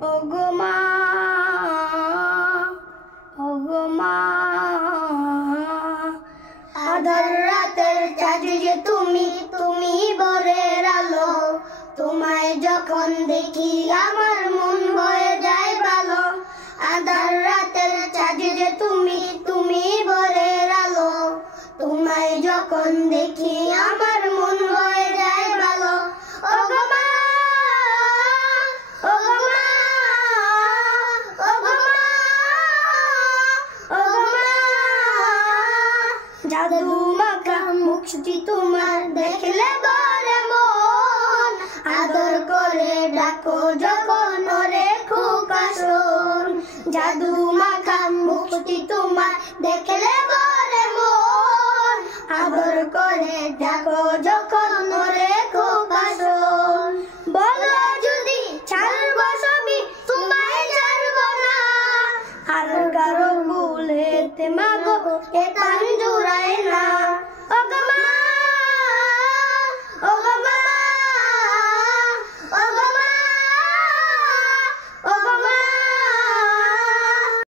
ওগো মা, ওগো মা, আধার রাতের চাঁদ যে তুমি, তুমি ভোরের আলো। তোমায় যখন দেখি আমার মন হয়ে যায় ভালো। আধার রাতের চাঁদ যে তুমি, তুমি ভোরের আলো। তোমায় যখন দেখি আমার মন হয়ে যায় ভালো। ওগো মা, ওগো মা, ওগো মা, ওগো মা, জাদু মাখা মুখটি তোমার দেখলে ভরে মন। আদর করে ডাকো যখন ওরে খোকা শোন। জাদু মাখা মুখটি তোমার দেখলে ভরে মন। আদর করে ডাকো যখন ওরে খোকা শোন। বলো যদি ছাড়ব সবই তোমায় ছাড়ব না। আর কারো কুলেতে মাগো এ প্রাণ জুড়ায় না।